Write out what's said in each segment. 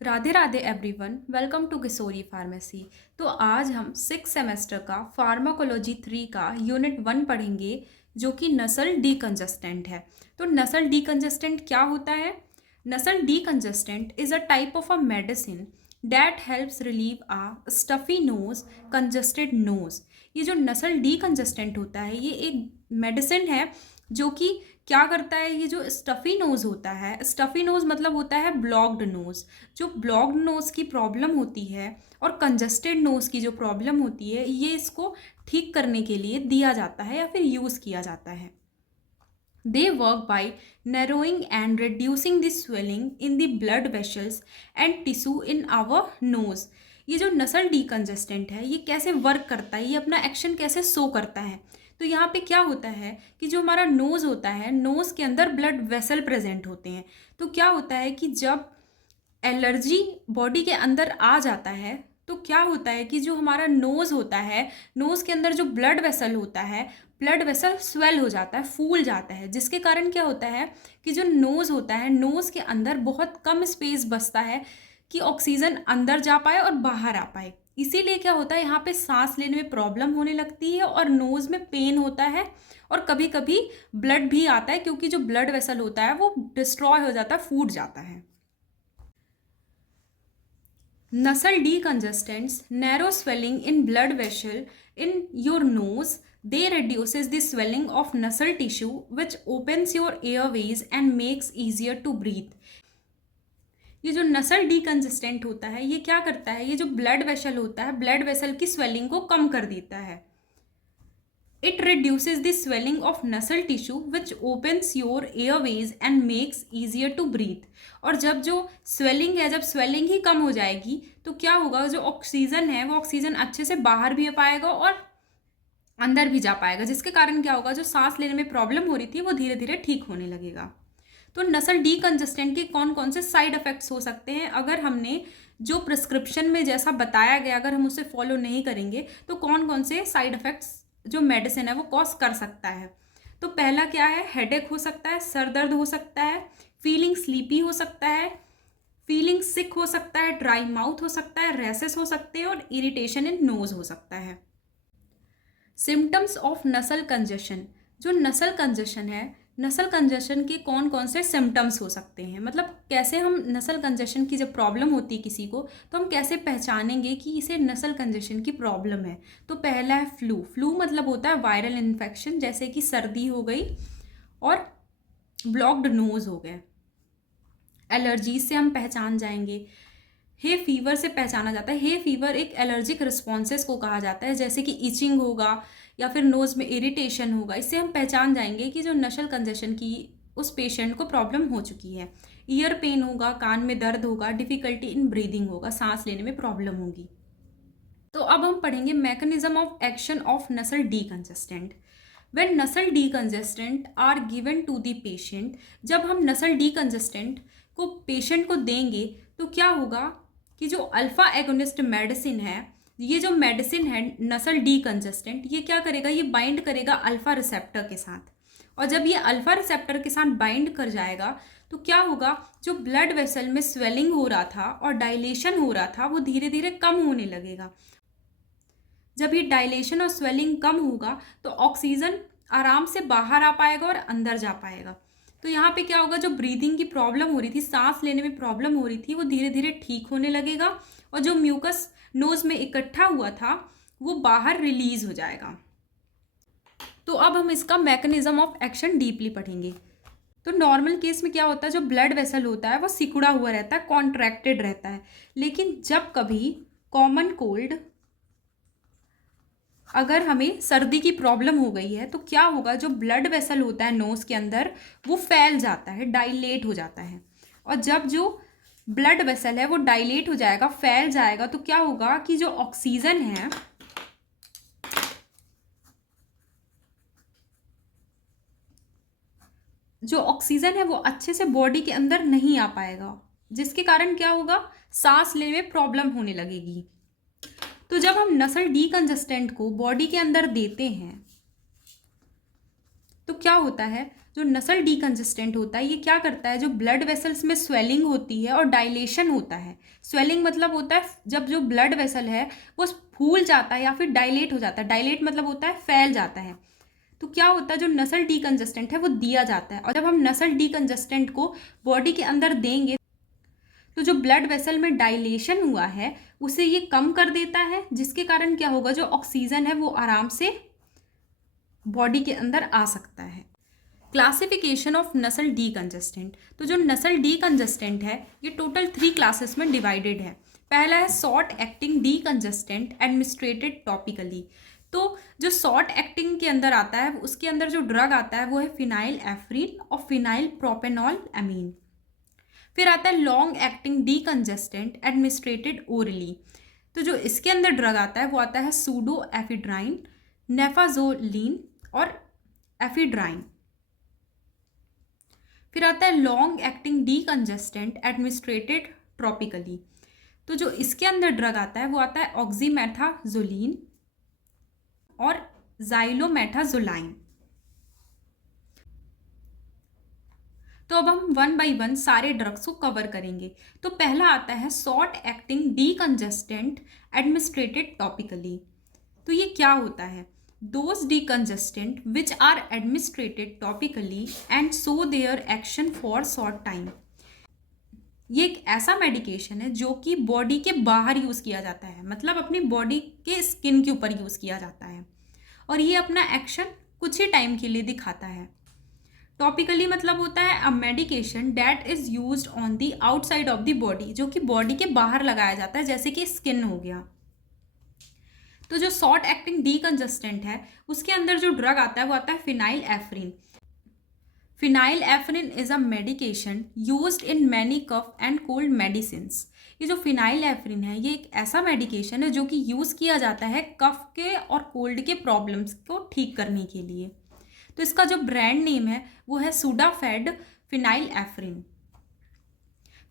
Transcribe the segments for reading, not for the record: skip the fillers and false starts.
Radhe Radhe everyone, welcome to Kishori pharmacy. तो आज हम 6 सेमेस्टर का फार्माकोलॉजी 3 का यूनिट 1 पढ़ेंगे, जो कि नसल डीकंजस्टेंट है। तो नसल डीकंजस्टेंट क्या होता है? Nasal decongestant is a type of a medicine that helps relieve a stuffy nose, congested nose. ये जो नसल डीकंजस्टेंट होता है, ये एक मेडिसिन है जो कि क्या करता है, ये जो स्टफी नोज होता है, स्टफी नोज मतलब होता है ब्लॉक्ड नोज। जो ब्लॉक्ड नोज की प्रॉब्लम होती है और कंजस्टेड नोज की जो प्रॉब्लम होती है, ये इसको ठीक करने के लिए दिया जाता है या फिर यूज़ किया जाता है। They work by narrowing and reducing the swelling in the blood vessels and tissue in our nose. ये जो नसल डीकंजेस्टेंट है, ये कैसे वर्क करता है, ये अपना एक्शन कैसे शो करता है? तो यहाँ पे क्या होता है कि जो हमारा नोज़ होता है, नोज़ के अंदर ब्लड वेसल प्रेजेंट होते हैं। तो क्या होता है कि जब एलर्जी बॉडी के अंदर आ जाता है, तो क्या होता है कि जो हमारा नोज़ होता है, नोज़ के अंदर जो ब्लड वेसल होता है, ब्लड वेसल स्वेल हो जाता है, फूल जाता है, जिसके कारण क्या होता है कि जो नोज़ होता है, नोज़ के अंदर बहुत कम स्पेस बचता है कि ऑक्सीजन अंदर जा पाए और बाहर आ पाए। इसीलिए क्या होता है, यहाँ पे सांस लेने में प्रॉब्लम होने लगती है और नोज़ में पेन होता है और कभी कभी ब्लड भी आता है, क्योंकि जो ब्लड वेसल होता है वो डिस्ट्रॉय हो जाता है, फूट जाता है। Nasal decongestants narrow swelling in blood vessel in your nose. They reduces the swelling of nasal tissue, which opens your airways and makes easier to breathe. ये जो नसल डीकंजेस्टेंट होता है, ये क्या करता है, ये जो ब्लड वेसल होता है, ब्लड वेसल की स्वेलिंग को कम कर देता है। It reduces the swelling of nasal tissue, which opens your airways and makes easier to breathe. और जब जो स्वेलिंग है, जब स्वेलिंग ही कम हो जाएगी, तो क्या होगा, जो ऑक्सीजन है वो ऑक्सीजन अच्छे से बाहर भी आ पाएगा और अंदर भी जा पाएगा, जिसके कारण क्या होगा, जो सांस लेने में प्रॉब्लम हो रही थी वो धीरे धीरे ठीक होने लगेगा। तो नसल डीकंजेस्टेंट के कौन कौन से साइड इफेक्ट्स हो सकते हैं, अगर हमने जो प्रिस्क्रिप्शन में जैसा बताया गया अगर हम उसे फॉलो नहीं करेंगे, तो कौन कौन से साइड इफेक्ट्स जो मेडिसिन है वो कॉज कर सकता है? तो पहला क्या है, हेडेक हो सकता है, सर दर्द हो सकता है, फीलिंग स्लीपी हो सकता है, फीलिंग सिक हो सकता है, ड्राई माउथ हो सकता है, रैसेस हो सकते हैं और इरिटेशन इन नोज हो सकता है। Symptoms of nasal congestion. जो नसल कंजेशन है, नसल कंजेशन के कौन कौन से सिम्टम्स हो सकते हैं, मतलब कैसे हम नसल कंजेशन की जब प्रॉब्लम होती है किसी को, तो हम कैसे पहचानेंगे कि इसे नसल कंजेशन की प्रॉब्लम है? तो पहला है फ्लू। फ्लू मतलब होता है वायरल इन्फेक्शन, जैसे कि सर्दी हो गई और ब्लॉक्ड नोज हो गए। एलर्जीज से हम पहचान जाएंगे। हे फीवर से पहचाना जाता है। हे फीवर एक एलर्जिक रिस्पॉन्सेस को कहा जाता है, जैसे कि इचिंग होगा या फिर नोज में इरिटेशन होगा। इससे हम पहचान जाएंगे कि जो नसल कंजेशन की उस पेशेंट को प्रॉब्लम हो चुकी है। ईयर पेन होगा, कान में दर्द होगा, डिफिकल्टी इन ब्रीदिंग होगा, सांस लेने में प्रॉब्लम होगी। तो अब हम पढ़ेंगे mechanism of action of nasal decongestant. When nasal decongestant are given to the patient, जब हम नसल डीकंजेस्टेंट को पेशेंट को देंगे, तो क्या होगा कि जो अल्फा एगोनिस्ट मेडिसिन है, ये जो मेडिसिन है नसल डीकंजेस्टेंट, ये क्या करेगा, ये बाइंड करेगा अल्फा रिसेप्टर के साथ। और जब ये अल्फा रिसेप्टर के साथ बाइंड कर जाएगा, तो क्या होगा, जो ब्लड वेसल में स्वेलिंग हो रहा था और डायलेशन हो रहा था, वो धीरे धीरे कम होने लगेगा। जब ये डायलेशन और स्वेलिंग कम होगा, तो ऑक्सीजन आराम से बाहर आ पाएगा और अंदर जा पाएगा। तो यहाँ पे क्या होगा, जो ब्रीदिंग की प्रॉब्लम हो रही थी, सांस लेने में प्रॉब्लम हो रही थी, वो धीरे धीरे ठीक होने लगेगा और जो म्यूकस नोज में इकट्ठा हुआ था वो बाहर रिलीज हो जाएगा। तो अब हम इसका मैकेनिज्म ऑफ एक्शन डीपली पढ़ेंगे। तो नॉर्मल केस में क्या होता है, जो ब्लड वेसल होता है वो सिकुड़ा हुआ रहता है, कॉन्ट्रैक्टेड रहता है। लेकिन जब कभी कॉमन कोल्ड, अगर हमें सर्दी की प्रॉब्लम हो गई है, तो क्या होगा, जो ब्लड वेसल होता है नोज के अंदर वो फैल जाता है, डायलेट हो जाता है। और जब जो ब्लड वेसल है वो डायलेट हो जाएगा, फैल जाएगा, तो क्या होगा कि जो ऑक्सीजन है, जो ऑक्सीजन है वो अच्छे से बॉडी के अंदर नहीं आ पाएगा, जिसके कारण क्या होगा, सांस लेने में प्रॉब्लम होने लगेगी। तो जब हम नसल डीकंजेस्टेंट को बॉडी के अंदर देते हैं, तो क्या होता है, जो नसल डीकंजेस्टेंट होता है ये क्या करता है, जो ब्लड वेसल्स में स्वेलिंग होती है और डायलेशन होता है। स्वेलिंग मतलब होता है जब जो ब्लड वेसल है वो फूल जाता है या फिर डायलेट हो जाता है। डायलेट मतलब होता है फैल जाता है। तो क्या होता है, जो नसल डीकंजेस्टेंट है वो दिया जाता है, और जब हम नसल डीकंजेस्टेंट को बॉडी के अंदर देंगे तो जो ब्लड वेसल में डायलेशन हुआ है उसे ये कम कर देता है, जिसके कारण क्या होगा, जो ऑक्सीजन है वो आराम से बॉडी के अंदर आ सकता है। Classification of nasal decongestant. तो जो नसल डीकंजेस्टेंट है ये टोटल 3 क्लासेस में डिवाइडेड है। पहला है short acting decongestant administrated topically. तो जो शॉर्ट एक्टिंग के अंदर आता है उसके अंदर जो ड्रग आता है वो है फिनाइल एफ्रीन और फिनाइल प्रोपेनॉल अमीन। फिर आता है long acting decongestant administrated orally. तो जो इसके अंदर ड्रग आता है वो आता है सूडो एफिड्राइन, नेफाजोलिन और एफिड्राइन। फिर आता है लॉन्ग एक्टिंग डीकंजेस्टेंट एडमिनिस्ट्रेटेड ट्रॉपिकली। तो जो इसके अंदर ड्रग आता है वो आता है ऑक्सीमेथाजोलिन और जाइलोमेथाजोलाइन। तो अब हम 1 बाय 1 सारे ड्रग्स को कवर करेंगे। तो पहला आता है short acting decongestant administrated topically. तो ये क्या होता है, those decongestant which are administered topically and show their action for short time। ये एक ऐसा मेडिकेशन है जो कि बॉडी के बाहर यूज़ किया जाता है, मतलब अपनी बॉडी के स्किन के ऊपर यूज़ किया जाता है, और ये अपना एक्शन कुछ ही टाइम के लिए दिखाता है। टॉपिकली मतलब होता है a medication that is used on the outside of the body, जो कि बॉडी के बाहर लगाया जाता है, जैसे कि स्किन हो गया। तो जो शॉर्ट एक्टिंग डीकंजेस्टेंट है उसके अंदर जो ड्रग आता है वो आता है phenylephrine. Phenylephrine is a medication used in many cough and cold medicines. ये जो फिनाइल एफ्रीन है ये एक ऐसा मेडिकेशन है जो कि यूज़ किया जाता है कफ के और कोल्ड के प्रॉब्लम्स को ठीक करने के लिए। तो इसका जो ब्रांड नेम है वो है Sudafed phenylephrine.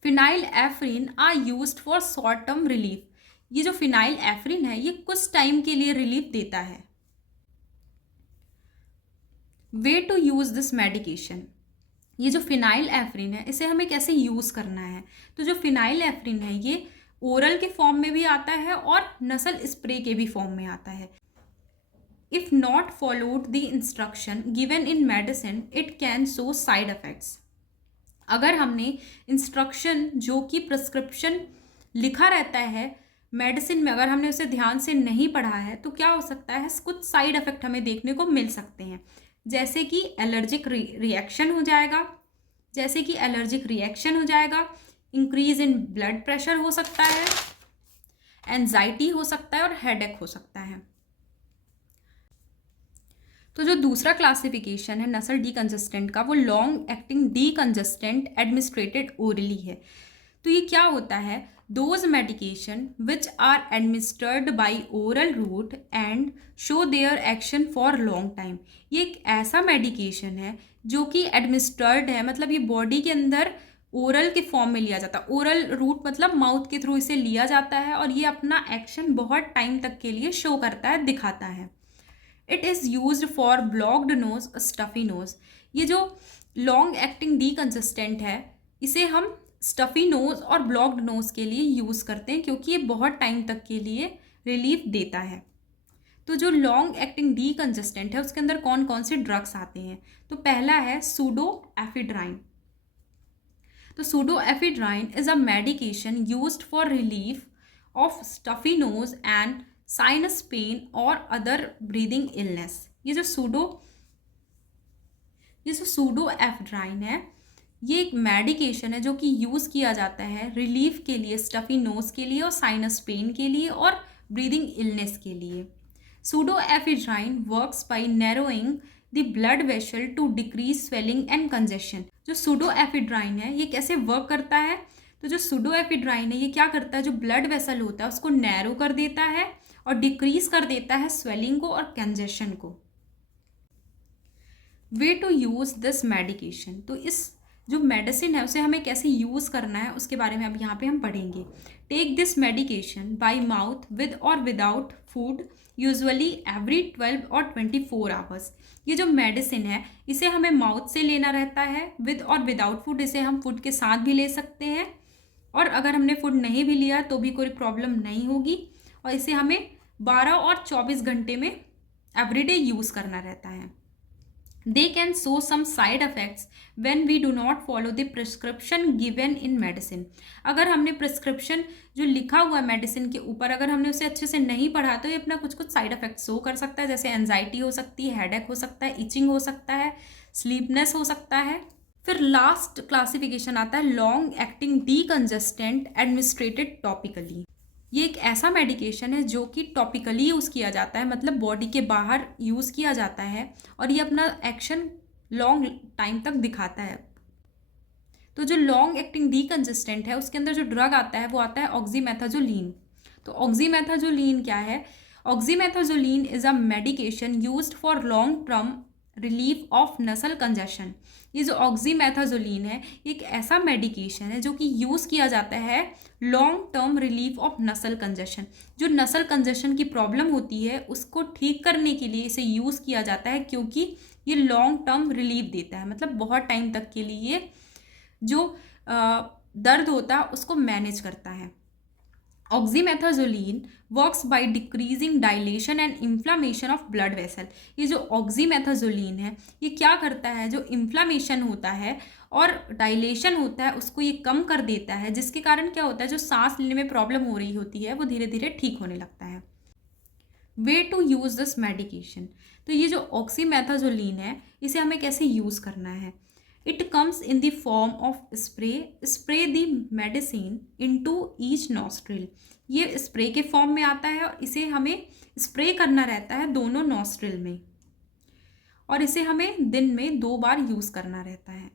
Phenylephrine are used for short term relief. ये जो फिनाइल एफ्रीन है ये कुछ टाइम के लिए रिलीफ देता है। Way to use this medication. ये जो फिनाइल एफ्रीन है इसे हमें कैसे यूज़ करना है, तो जो फिनाइल एफ्रीन है ये ओरल के फॉर्म में भी आता है और नसल स्प्रे के भी फॉर्म में आता है। If not followed the instruction given in medicine it can show side effects. अगर हमने इंस्ट्रक्शन जो कि प्रिस्क्रिप्शन लिखा रहता है मेडिसिन में अगर हमने उसे ध्यान से नहीं पढ़ा है तो क्या हो सकता है, कुछ साइड इफ़ेक्ट हमें देखने को मिल सकते हैं, जैसे कि एलर्जिक रिएक्शन हो जाएगा, इंक्रीज इन ब्लड प्रेशर हो सकता है, एंजाइटी हो सकता है और हेडेक हो सकता है। तो जो दूसरा क्लासिफिकेशन है नसल डीकंजेस्टेंट का वो long acting decongestant administrated orally है। तो ये क्या होता है, those medication which are administered by oral route and show their action for long time। ये एक ऐसा मेडिकेशन है जो कि एडमिनिस्टर्ड है, मतलब ये बॉडी के अंदर ओरल के फॉर्म में लिया जाता है। ओरल रूट मतलब माउथ के थ्रू इसे लिया जाता है और ये अपना एक्शन बहुत टाइम तक के लिए शो करता है, दिखाता है। It is used for blocked nose, stuffy nose. ये जो लॉन्ग एक्टिंग डीकंजेस्टेंट है इसे हम स्टफ़ी नोज़ और ब्लॉक्ड नोज़ के लिए यूज़ करते हैं क्योंकि ये बहुत टाइम तक के लिए रिलीफ देता है। तो जो लॉन्ग एक्टिंग डीकंजेस्टेंट है उसके अंदर कौन कौन से ड्रग्स आते हैं, तो पहला है सूडो एफिड्राइन। तो pseudoephedrine is a medication used for relief of stuffy nose and sinus pain और अदर ब्रीदिंग इलनेस। ये जो सूडो एफिड्राइन है ये एक मेडिकेशन है जो कि यूज़ किया जाता है रिलीफ के लिए, स्टफ़ी नोज़ के लिए और साइनस पेन के लिए और ब्रीदिंग इलनेस के लिए। Pseudoephedrine works by narrowing the blood vessel to decrease swelling and congestion. जो सूडो एफिड्राइन है ये कैसे वर्क करता है, तो जो सूडो एफिड्राइन है ये क्या करता है, जो ब्लड वेसल होता है उसको नैरो कर देता है और डिक्रीज कर देता है स्वेलिंग को और कंजेशन को। Way to use this medication. तो इस जो मेडिसिन है उसे हमें कैसे यूज़ करना है उसके बारे में अब यहाँ पे हम पढ़ेंगे। Take this medication by mouth with और विदाउट फूड यूजुअली एवरी 12 और 24 आवर्स। ये जो मेडिसिन है इसे हमें माउथ से लेना रहता है, विद और विदाउट फूड इसे हम फूड के साथ भी ले सकते हैं, और अगर हमने फूड नहीं भी लिया तो भी कोई प्रॉब्लम नहीं होगी। और इसे हमें 12 और 24 घंटे में एवरीडे यूज़ करना रहता है। They can show some side effects when we do not follow the prescription given in medicine। अगर हमने प्रिस्क्रिप्शन जो लिखा हुआ है मेडिसिन के ऊपर, अगर हमने उसे अच्छे से नहीं पढ़ा तो ये अपना कुछ कुछ साइड इफेक्ट शो कर सकता है, जैसे एंजाइटी हो सकती है, हेडेक हो सकता है, इचिंग हो सकता है, स्लीपनेस हो सकता है। फिर लास्ट क्लासिफिकेशन आता है long acting decongestant administrated topically. ये एक ऐसा मेडिकेशन है जो कि टॉपिकली यूज़ किया जाता है, मतलब बॉडी के बाहर यूज़ किया जाता है, और ये अपना एक्शन लॉन्ग टाइम तक दिखाता है। तो जो लॉन्ग एक्टिंग डीकंजेस्टेंट है उसके अंदर जो ड्रग आता है वो आता है ऑक्सीमेथाजोलिन। तो ऑक्सीमेथाजोलिन क्या है? Oxymetazoline is a medication used for long term relief of nasal congestion. ये जो ऑक्सीमेथाजोलिन है एक ऐसा मेडिकेशन है जो कि यूज़ किया जाता है long term relief of nasal congestion. जो नसल कंजेशन की प्रॉब्लम होती है उसको ठीक करने के लिए इसे यूज़ किया जाता है, क्योंकि ये लॉन्ग टर्म रिलीफ देता है, मतलब बहुत टाइम तक के लिए जो दर्द होता है उसको मैनेज करता है। Oxymetazoline works by decreasing dilation and inflammation of blood vessel. ये जो ऑक्सीमेथाजोलिन है ये क्या करता है, जो इन्फ्लामेशन होता है और डायलेशन होता है उसको ये कम कर देता है, जिसके कारण क्या होता है, जो सांस लेने में प्रॉब्लम हो रही होती है वो धीरे धीरे ठीक होने लगता है। Way to use this medication. तो ये जो ऑक्सीमेथाजोलिन है इसे हमें कैसे यूज़ करना है? It comes in the form of spray. Spray the medicine into each nostril। ये स्प्रे के फॉर्म में आता है और इसे हमें स्प्रे करना रहता है दोनों नॉस्ट्रिल में, और इसे हमें दिन में 2 बार यूज़ करना रहता है।